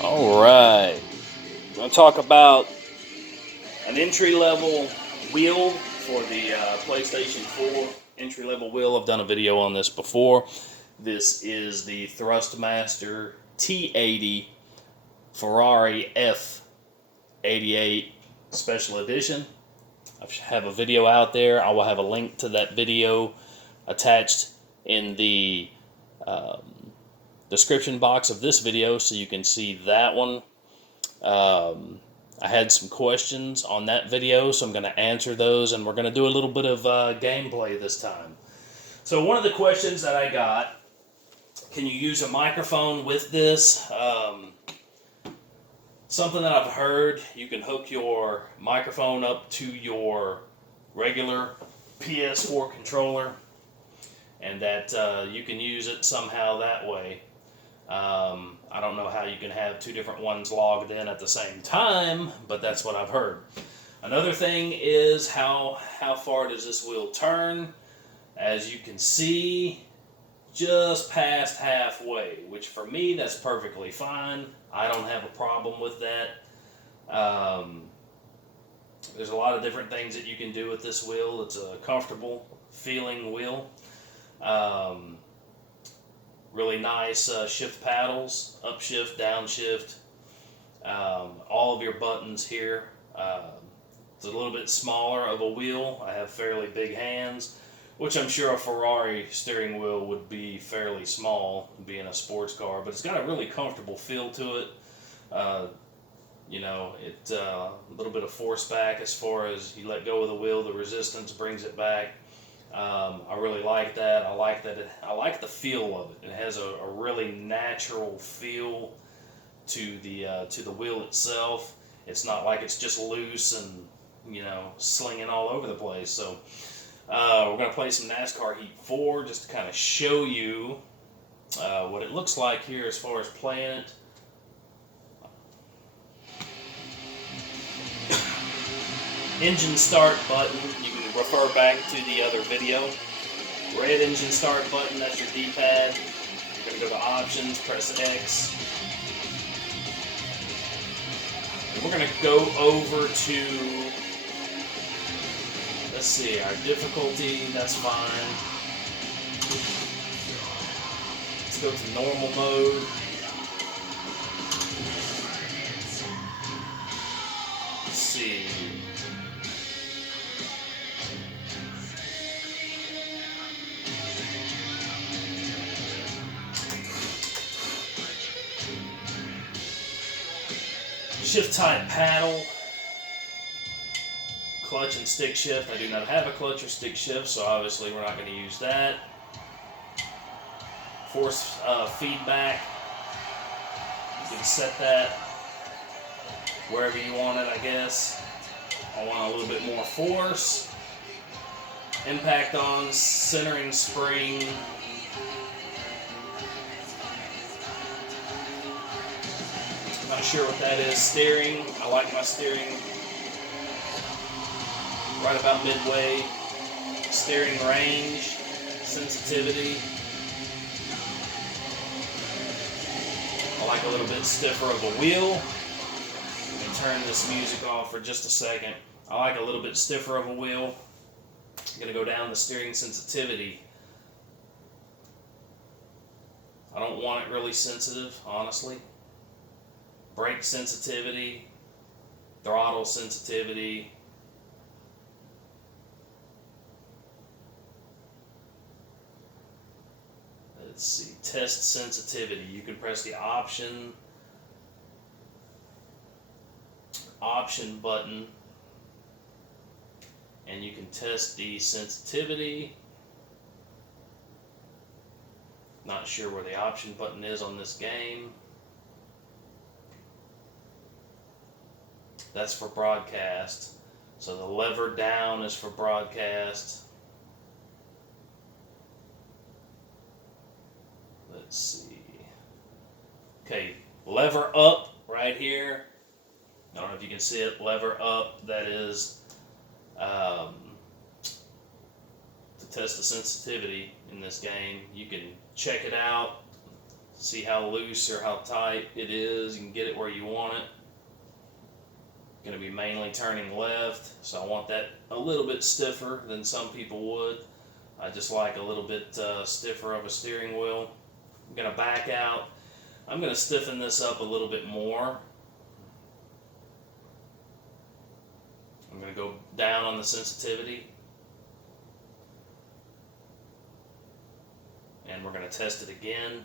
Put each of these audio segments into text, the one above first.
Alright, I'm going to talk about an entry-level wheel for the PlayStation 4. Entry-level wheel, I've done a video on this before. This is the Thrustmaster T80 Farrari F88 Special Edition. I have a video out there. I will have a link to that video attached in the description box of this video so you can see that one. I had some questions on that video, so I'm going to answer those, and we're going to do a little bit of gameplay this time. So one of the questions that I got, can you use a microphone with this? Something that I've heard, you can hook your microphone up to your regular PS4 controller, and that you can use it somehow that way. I don't know how you can have two different ones logged in at the same time, but that's what I've heard. Another thing is how far does this wheel turn? As you can see, just past halfway, which for me, that's perfectly fine. I don't have a problem with that. There's a lot of different things that you can do with this wheel. It's a comfortable feeling wheel. Really nice shift paddles, upshift, downshift, all of your buttons here. It's a little bit smaller of a wheel. I have fairly big hands, which I'm sure a Ferrari steering wheel would be fairly small, being a sports car, but it's got a really comfortable feel to it. You know, it a little bit of force back as far as you let go of the wheel, the resistance brings it back. I really like that. I like the feel of it. It has a really natural feel to the wheel itself. It's not like it's just loose and, you know, slinging all over the place. So we're going to play some NASCAR Heat 4 just to kind of show you what it looks like here as far as playing it. Engine start button, you can refer back to the other video. Red engine start button, that's your D-pad. You're going to go to options, press X. And we're going to go over to, let's see, our difficulty, that's fine. Let's go to normal mode. Let's see. Shift type paddle, clutch and stick shift. I do not have a clutch or stick shift, so obviously we're not going to use that. Force feedback, you can set that wherever you want it, I guess. I want a little bit more force. Impact on, centering spring. Not sure what that is. Steering, I like my steering right about midway. Steering range, sensitivity. I like a little bit stiffer of a wheel. Let me turn this music off for just a second. I like a little bit stiffer of a wheel. I'm going to go down to steering sensitivity. I don't want it really sensitive, honestly. Brake sensitivity, throttle sensitivity. Let's see, test sensitivity. You can press the option button and you can test the sensitivity. Not sure where the option button is on this game. That's for broadcast. So the lever down is for broadcast. Let's see. Okay, lever up right here. I don't know if you can see it. Lever up, that is to test the sensitivity in this game. You can check it out, See how loose or how tight it is. You can get it where you want it. Going to be mainly turning left, so I want that a little bit stiffer than some people would. I just like a little bit stiffer of a steering wheel. I'm going to back out. I'm going to stiffen this up a little bit more. I'm going to go down on the sensitivity. And we're going to test it again.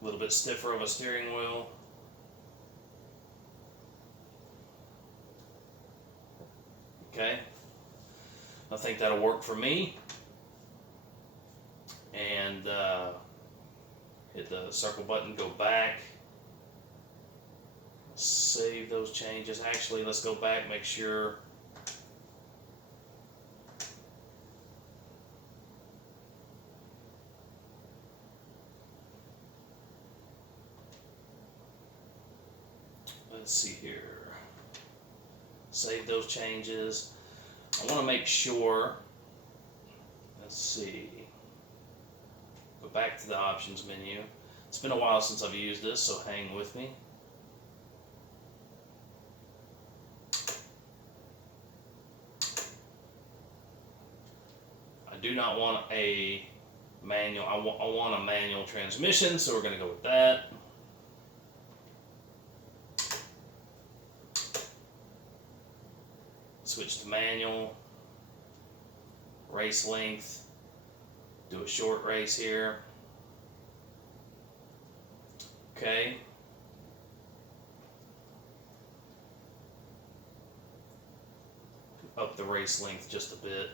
A little bit stiffer of a steering wheel. Okay. I think that'll work for me. And hit the circle button, go back. Save those changes. Actually, let's go back, make sure. Let's see here. Save those changes. I want to make sure. Let's see. Go back to the options menu. It's been a while since I've used this, so hang with me. I do not want a manual. I want a manual transmission, so we're going to go with that. Switch to manual, race length, do a short race here. Okay. Up the race length just a bit.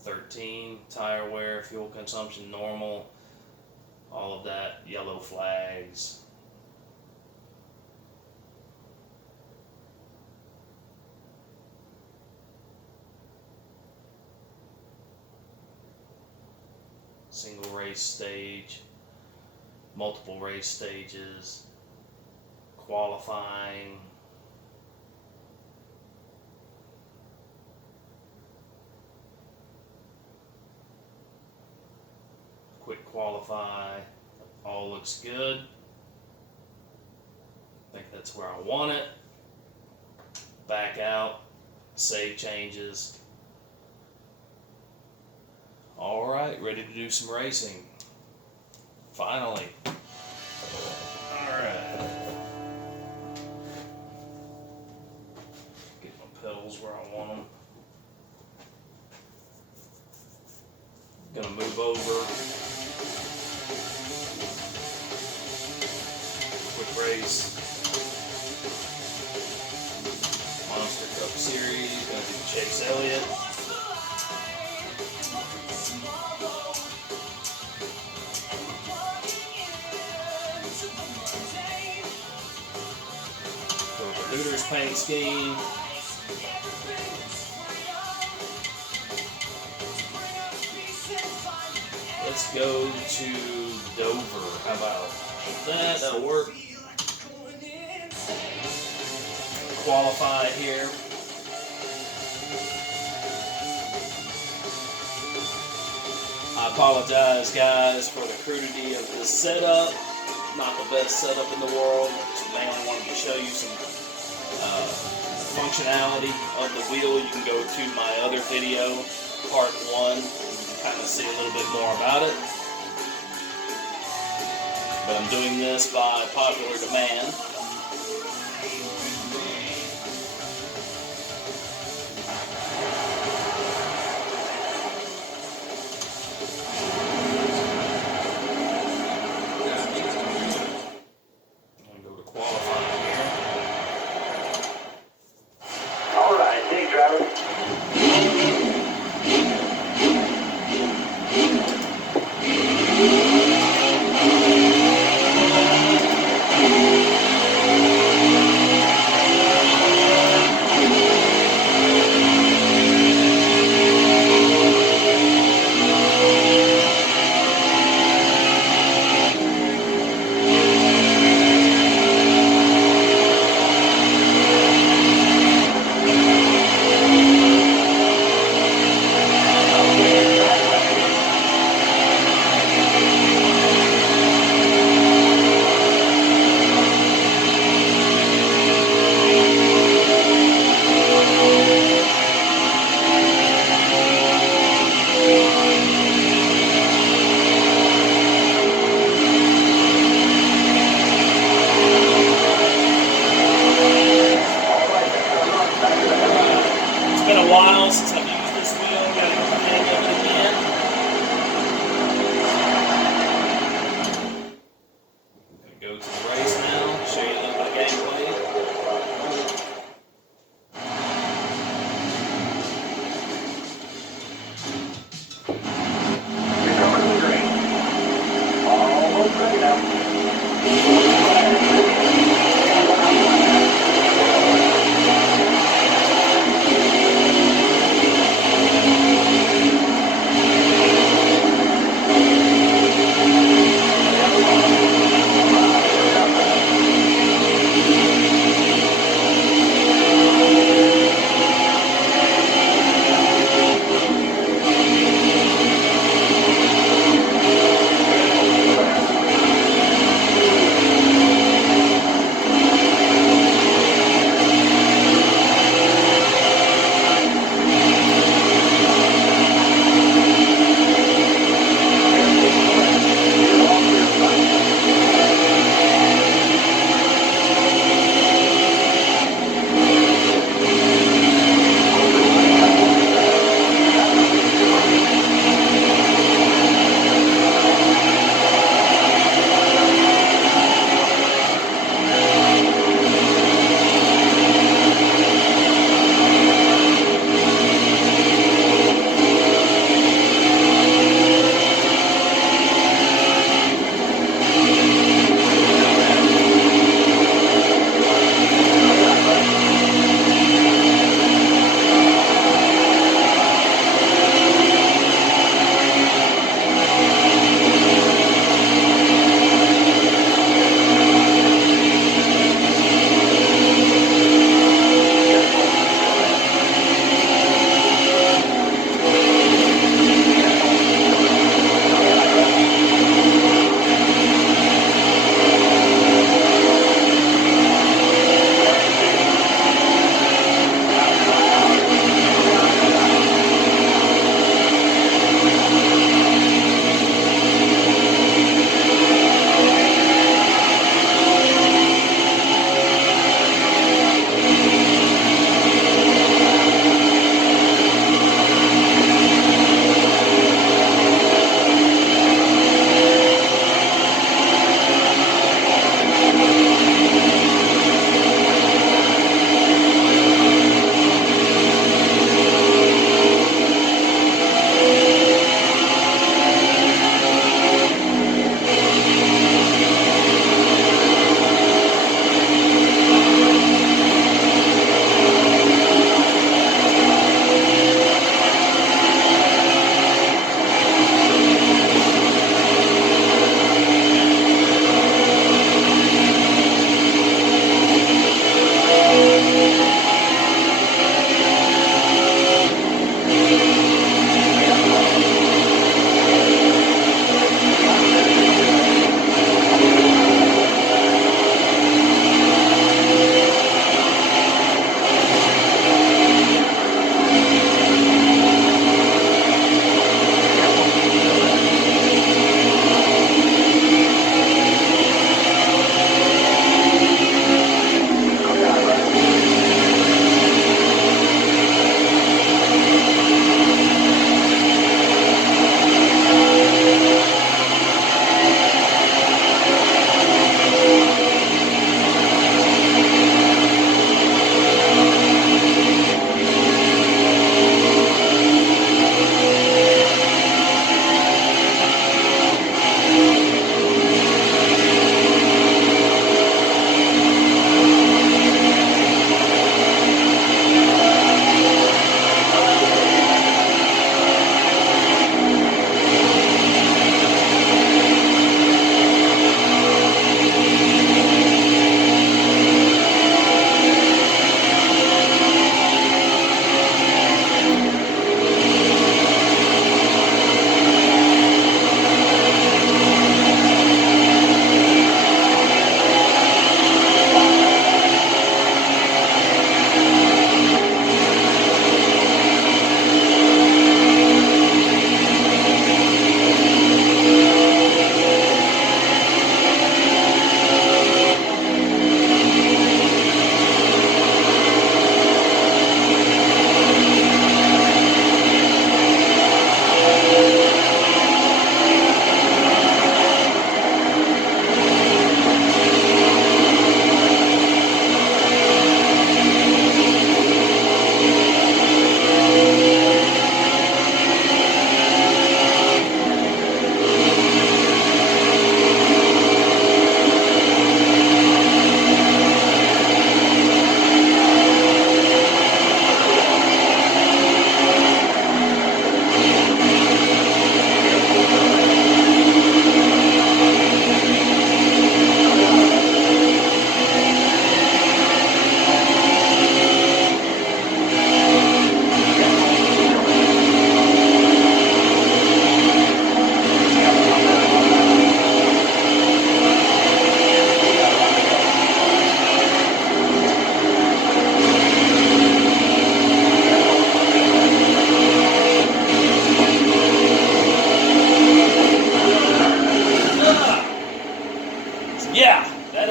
13, tire wear, fuel consumption normal, all of that, yellow flags. Single race stage, multiple race stages, qualifying, quick qualify, all looks good. I think that's where I want it. Back out, save changes. All right, ready to do some racing. Finally. All right. Get my pedals where I want them. Gonna move over. Quick race. Monster Cup Series. Gonna do Chase Elliott. Hooters paint scheme. Let's go to Dover. How about that? That'll work. Qualify here. I apologize, guys, for the crudity of this setup. Not the best setup in the world. Just mainly wanted to show you some functionality of the wheel. You can go to my other video, part 1, and kind of see a little bit more about it. But I'm doing this by popular demand.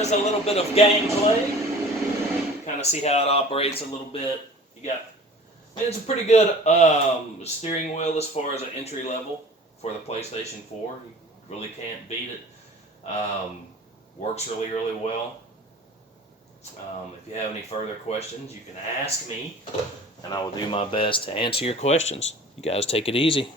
is a little bit of gameplay. Kind of see how it operates a little bit. It's a pretty good steering wheel as far as an entry level for the PlayStation 4. You really can't beat it. Works really, really well. If you have any further questions, you can ask me, and I will do my best to answer your questions. You guys take it easy.